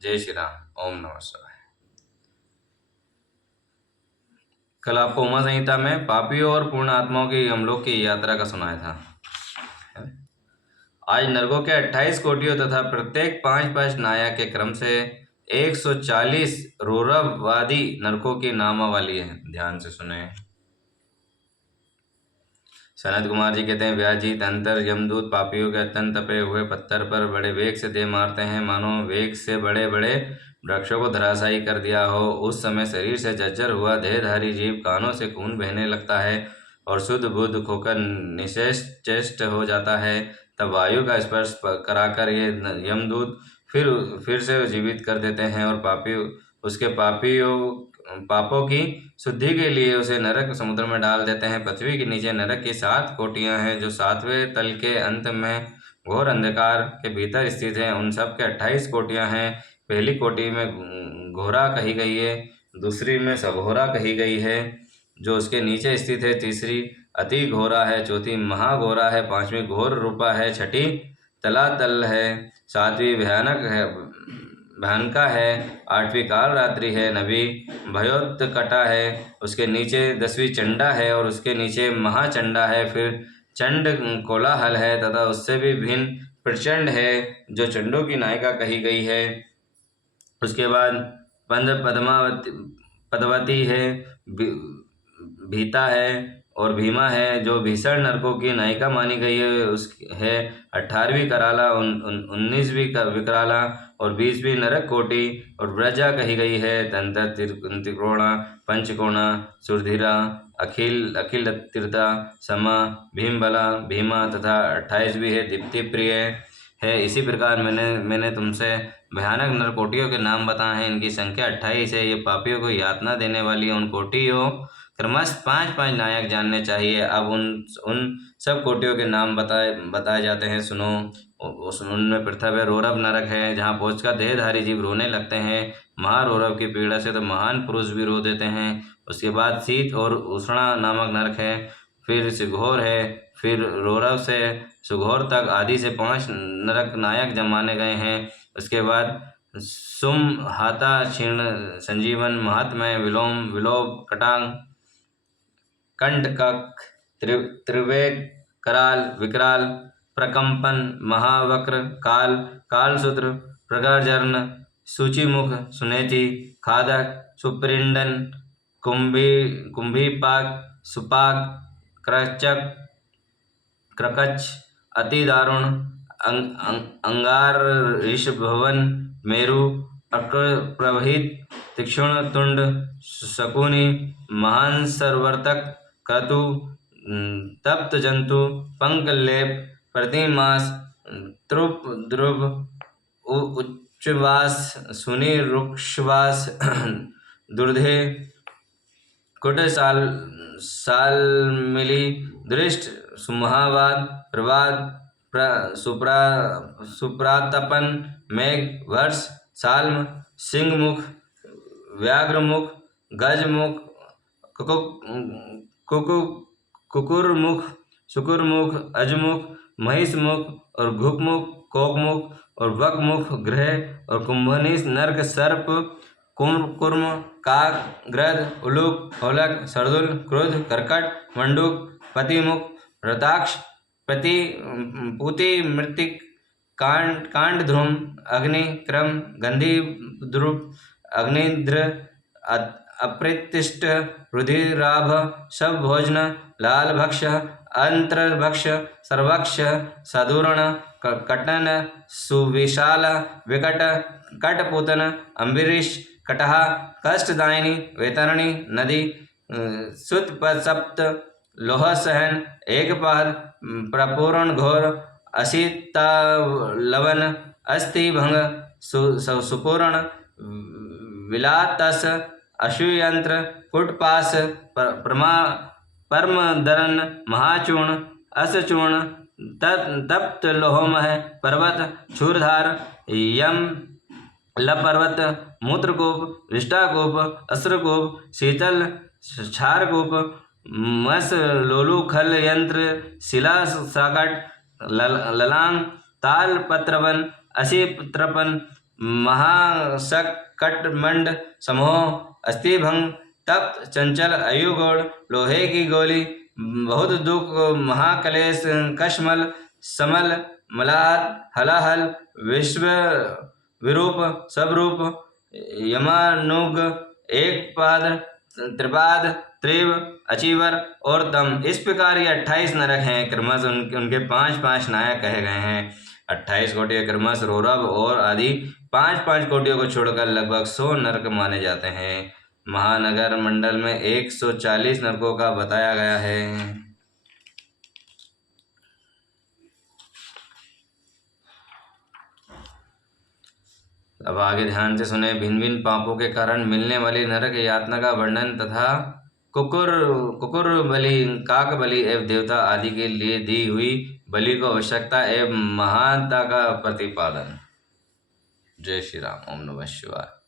जय श्री राम। ओम नमः शिवाय। कल आपको उमा संहिता में पापियों और पूर्ण आत्माओं की हम लोग की यात्रा का सुनाया था। आज नरकों के 28 कोटियों तथा प्रत्येक 5-5 नायक के क्रम से 140 रौरववादी नरकों की नामावली है। ध्यान से सुने। सनत कुमार जी कहते हैं, व्यास जी, तंत्र यमदूत पापियों के अत्यंत तपे हुए पत्थर पर बड़े वेग से दे मारते हैं, मानो वेग से बड़े बड़े वृक्षों को धराशायी कर दिया हो। उस समय शरीर से जर्जर हुआ देहधारी जीव कानों से खून बहने लगता है और शुद्ध बुद्ध खोकर निशेष चेष्ट हो जाता है। तब वायु का स्पर्श कराकर ये यमदूत फिर से जीवित कर देते हैं और उसके पापों की शुद्धि के लिए उसे नरक समुद्र में डाल देते हैं। पृथ्वी के नीचे नरक की 7 कोटियां हैं, जो 7वें तल के अंत में घोर अंधकार के भीतर स्थित है। उन सब के 28 कोटियां हैं। पहली कोटि में घोरा कही गई है, दूसरी में सघोरा कही गई है जो उसके नीचे स्थित है, तीसरी अति घोरा है, चौथी महाघोरा है, पांचवी घोर रूपा है, छठी तलातल है, सातवीं भयानका है, आठवीं काल रात्रि है, नवी भयोत्कटा है, उसके नीचे 10वीं चंडा है और उसके नीचे महाचंडा है, फिर चंड कोलाहल है तथा उससे भी भिन्न प्रचंड है जो चंडों की नायिका कही गई है। उसके बाद पदवती है, भीता है और भीमा है जो भीषण नरकों की नायिका मानी गई है। उस है 18वीं कराला, 19वीं विकराला और 20वीं नरक कोटि और ब्रजा कही गई है। तंत्र त्रिकोणा, पंचकोणा, सुरधीरा, अखिल तीर्था, समा, भीमबला, भीमा तथा 28वीं है दीप्ति प्रिय है। इसी प्रकार मैंने तुमसे भयानक नरकोटियों के नाम बताए हैं। इनकी संख्या 28 है। ये पापियों को यातना देने वाली उन कोटियों क्रमशः 5-5 नायक जानने चाहिए। अब उन सब कोटियों के नाम बताए जाते हैं, सुनो। उनमें प्रथम है रौरव नरक है, जहाँ पहुंचकर देहधारी जीव रोने लगते हैं। महारौरव की पीड़ा से तो महान पुरुष भी रो देते हैं। उसके बाद शीत और उष्णा नामक नरक है, फिर सिघोर है, फिर रौरव से सुघोर तक आदि से 5 नरक नायक जमाने गए हैं। उसके बाद सुम, हाता, क्षीण, संजीवन, महात्मय, विलोम, विलोप, कटांग, कंटक, त्रिवेग, कराल, विकराल, प्रकंपन, महावक्र, काल, कालसूत्र, प्रगाजर्ण, सूचिमुख, सुनेति, खादक, सुपरिंडन, कुंभीपाक, सुपाक, क्रचक, क्रकच, अति दारुण, अंगार, ऋषभवन, मेरु, प्रवहित, तीक्ष्ण तुंड, शकुनी, महांसवर्तक, क्रतु, तप्त जंतु, पंकलेप, प्रतिमास, त्रुप, ध्रुव, उच्चवास, सुनी, रुक्षवास, दुर्धे, कुट, सालमिली, दृष्ट, सुमहावाद, प्रवाद, सुप्रातपन, मेघ, वर्ष, साल्म, सिंहमुख, व्याघ्रमुख, गजमुख, कुकुरमुख, शुकुरमुख, अजमुख, महिषमुख और घुकमुख, कोकमुख और वकमुख, ग्रह और कुंभनीश, नर्क, सर्प, कुर्म, काक, गृध, उलूक, होलक, सरदुल, क्रोध, कर्कट, मंडूक, पतिमुख, रताक्ष, पूति, मृतिक, कांडध्रुम, अग्नि, क्रम, गंधी, ध्रुव, अग्निध्र, अप्रेतिष्ठ, रुधिराभ, शवभोजन, लालभक्ष, अंतर्भक्ष, सर्वक्ष, साधुरण, कटन, सुविशाल, विकट, कटपुतन, अम्बरीश, कटहा, कष्टदायिनी, वैतरणी, नदी, सुतपसप्त, लोह सहन, एकपाद, प्रपूर्ण, घोर, असितालवन, अस्थिभंग, सुपूर्ण, विलातस, अशुयंत्र, कुटपास, परमदरन, महाचूर्ण, असचूर्ण, तप्त लोहमय पर्वत, क्षुरधार, यम लपर्वत, मूत्रकूप, विष्टाकूप, अस्त्रकूप, शीतल, क्षारकूप, मस, लोलुखल यंत्र, शिला साकट, ललांग, ताल पत्रवन, असित्रपन, महाशकटमंड समूह, अस्थिभंग, तप्त चंचल अयुगोड़, लोहे की गोली, बहुत दुख, महाकलेश, कश्मल, समल, मलाद, हलाहल, विश्व विरूप, सबरूप, यमानुग, एक पाद, त्रिपाद, त्रिव, अचीवर और दम। इस प्रकार ये 28 नरक हैं। क्रमश उनके 5-5 नायक कहे गए हैं। 28 कोटि क्रमश रौरव और आदि 5-5 कोटियों को छोड़कर लगभग 100 नरक माने जाते हैं। महानगर मंडल में 140 नरकों का बताया गया है। अब आगे ध्यान से सुने। भिन्न भिन्न पापों के कारण मिलने वाली नरक यातना का वर्णन तथा कुकुर बलि, काक बलि एवं देवता आदि के लिए दी हुई बलि को आवश्यकता एवं महानता का प्रतिपादन। जय श्री राम। ओम नमः शिवाय।